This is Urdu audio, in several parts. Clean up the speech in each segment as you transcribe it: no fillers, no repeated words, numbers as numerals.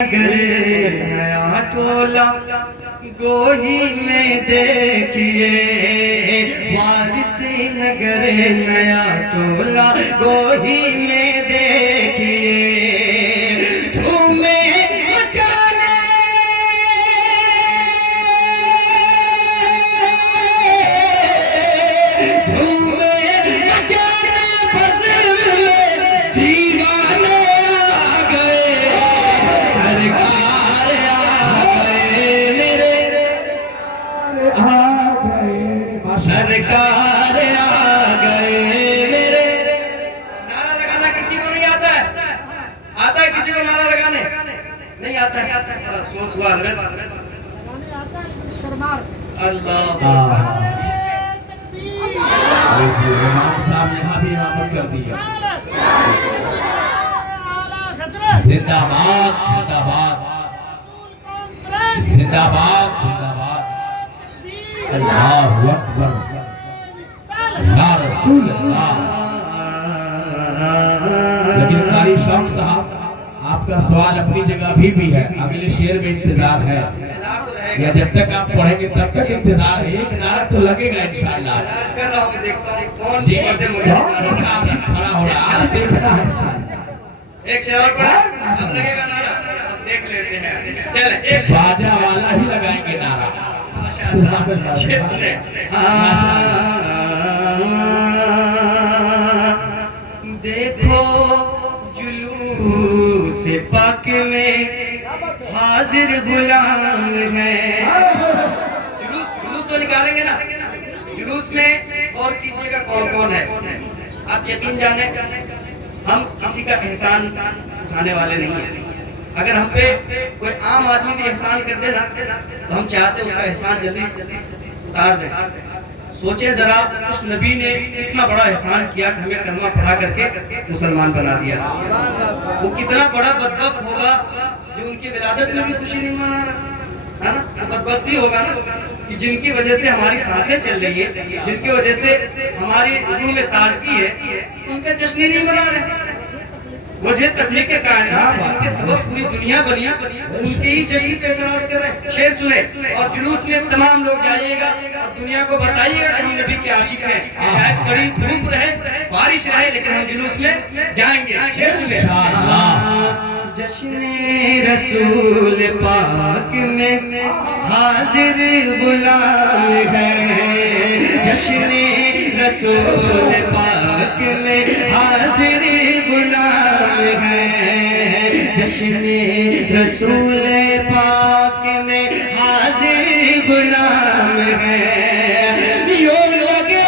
اگر نیا ٹولا گوہی میں دیکھیے وارث نگر نیا ٹولا گوہی میں دیکھیے دھومیں مچانے بزم میں دیوانے آ گئے سرکار آ گئے میرے سرکار آ گئے میرے نعرہ لگانا کسی کو نہیں آتا ہے؟ آتا ہے کسی کو نعرہ لگانے؟ نہیں آتا ہے؟ افسوس ہوا حضرت اللہ امام صاحب یہاں بھی امامت کر دیا زندہ باد زندہ باد زندہ باد زندہ باد اللہ اکبر یا رسول اللہ لیکن قاری شوق صاحب آپ کا سوال اپنی جگہ بھی ہے اگلے شعر میں انتظار ہے یا جب تک آپ پڑھیں گے تب تک انتظار ہے ایک نعرہ تو لگے گا انشاءاللہ کر رہا ہوں میں دیکھتا ہوں کون جی پڑھتے مجھے کھڑا ہو رہا ہے دیکھ رہا ہے انشاءاللہ ایک شعر اور پڑھا اب لگے گا نعرہ اب دیکھ لیتے ہیں چلیں ایک شعر باجہ والا ہی لگائیں گے نعرہ ماشاءاللہ شعر سنیں دیکھو جلوس پاک میں حاضر غلام ہے جلوس تو نکالیں گے نا جلوس میں اور کیجئے گا کون کون ہے آپ یقین جانیں ہم کسی کا احسان اٹھانے والے نہیں ہیں اگر ہم پہ کوئی عام آدمی بھی احسان کر دے نا تو ہم چاہتے ہیں اس کا احسان جلدی اتار دیں سوچیں ذرا اس نبی نے اتنا بڑا احسان کیا کہ ہمیں کلمہ پڑھا کر کے مسلمان بنا دیا وہ کتنا بڑا بدبخت ہوگا جو ان کی ولادت میں بھی خوشی نہیں منا رہا ہے نا بدبختی ہوگا نا کہ جن کی وجہ سے ہماری سانسیں چل رہی ہیں جن کی وجہ سے ہماری روح میں تازگی ہے ان کا جشن نہیں منا رہے وجہ تخلیق کائنات جن کے سبب پوری دنیا بنی ان کے ہی جشن پہ اعتراض کر رہے ہیں شعر سنیں اور جلوس میں تمام لوگ جائیے گا اور دنیا کو بتائیے گا کہ ہم نبی کے عاشق ہیں چاہے کڑی دھوپ رہے بارش رہے لیکن ہم جلوس میں جائیں گے شعر سنیں جشن رسول پاک میں حاضر غلام ہے جشن رسول پاک میں حاضر غلام ہے جشن رسول پاک میں حاضر غلام ہے یوں لگے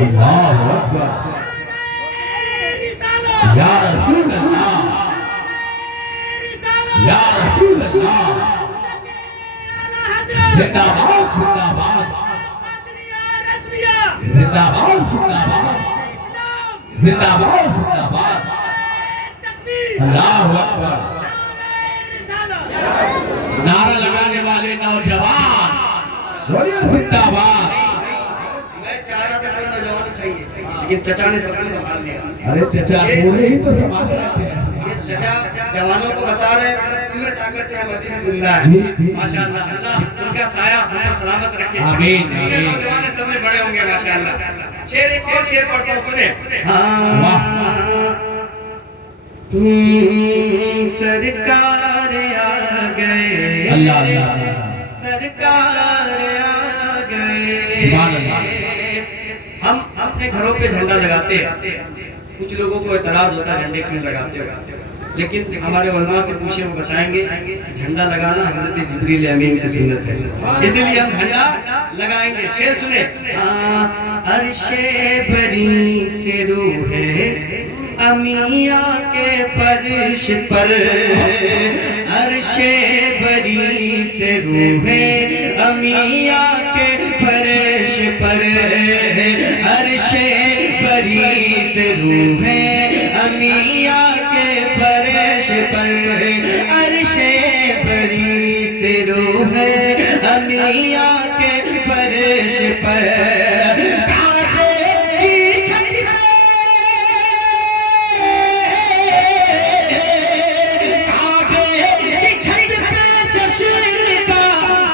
اللہ اکبر یا رسول اللہ یا رسول اللہ زندہ باد زندہ باد زندہ باد زندہ باد زندہ باد زندہ باد اللہ اکبر نعرہ لگانے والے نوجوان بولیے زندہ باد لیکن چچا نے سب کو سنبھال لیا ارے چچا پورے ہی تو سنبھال لیتے ہیں یہ چچا جوانوں کو بتا رہے ہیں تمہیں طاقت ہے مدینہ زندہ ہے ماشاءاللہ اللہ ان کا سایہ ان کا سلامت رکھے آمین جتنے نوجوان سب میں بڑے ہوں گے ماشاءاللہ شعر ایک اور شعر پڑھتا ہوں سنیں تم سرکار آ گئے اللہ سرکار آ گئے سبحان اللہ ہم اپنے گھروں پہ جھنڈا لگاتے ہیں کچھ لوگوں کو اعتراض ہوتا ہے جھنڈے کیوں لگاتے ہو لیکن ہمارے علماء سے پوچھیں وہ بتائیں گے جھنڈا لگانا حضرت جبریل امین کی سنت ہے اسی لیے ہم جھنڈا لگائیں گے شعر سنیں عرش بری سے روح امیہ کے فرش پر عرش بری سے روح امیہ کے فرش پری سے روحیں امیہ کے فرش پر، عرش پری سے روحیں امیہ کے فرش پر، کعبے کی چھت پہ، کعبے کی چھت پہ جشن کا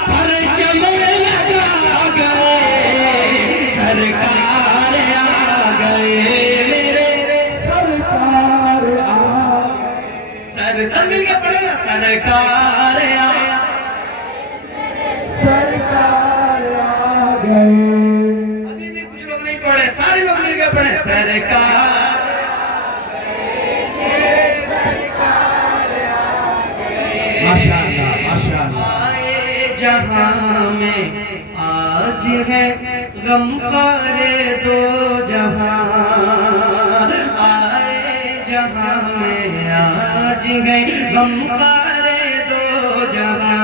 پرچم لگا گئے، سرکار آ گئے میرے، سرکار سب مل کے پڑھے نا، سرکار آ، سرکار آ گئے. ابھی بھی کچھ لوگ نہیں پڑھے، سارے لوگ مل کے پڑھے، سرکار ماشاءاللہ ماشاءاللہ. آئے جہاں میں آج ہے غمخوار دو جہاں، آئے جہاں میں آج ہے غمخوار دو جہاں،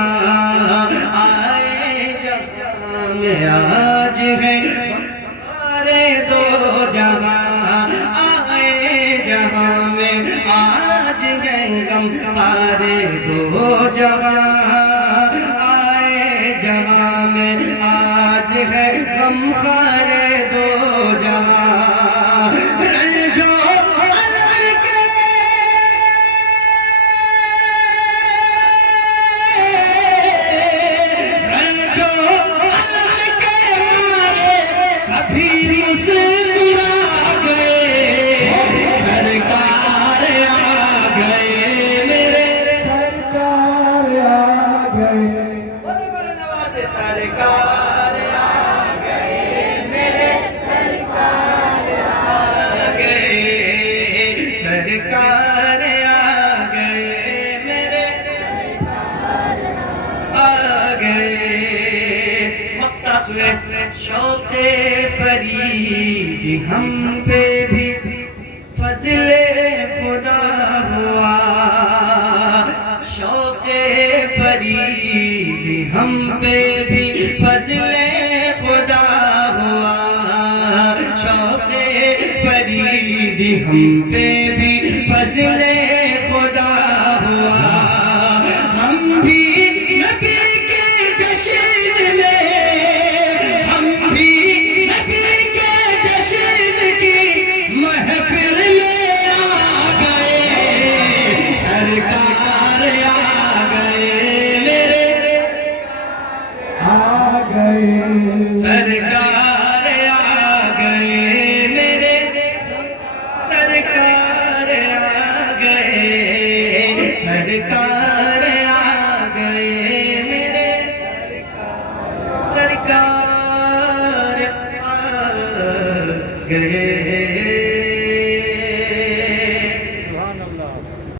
آئے جہاں میں آج ہے غمخوار دو جہاں، آئے جہاں میں آج ہے غمخوار دو جہاں، آئے جہاں میں آج ہے غمخوار دو جہاں، رنجو علم کے، رنجو علم کے مارے سبھی مسکرا گئے، سرکار آ گئے میرے، سرکار آ گئے. بولے بولے نوازے، سرکار آ گئے میرے، سرکار آ گئے، سرکار آ گئے میرے، آ گئے. مقطع سنیں، شوق فرید ہم پہ بھی فضل خدا ہوا، شوق فرید ہم پہ بھی فضل خدا ہوا، شوق فرید ہم پہ بھی فضل خدا ہوا، ہم بھی نبی کے جشن میں، ہم بھی نبی کے جشن کی محفل میں آ گئے، سرکار آ گئے میرے، آ گئے. سرکار آ گئے میرے، سرکار آ گئے، سرکار آ گئے میرے، سرکار آ گئے.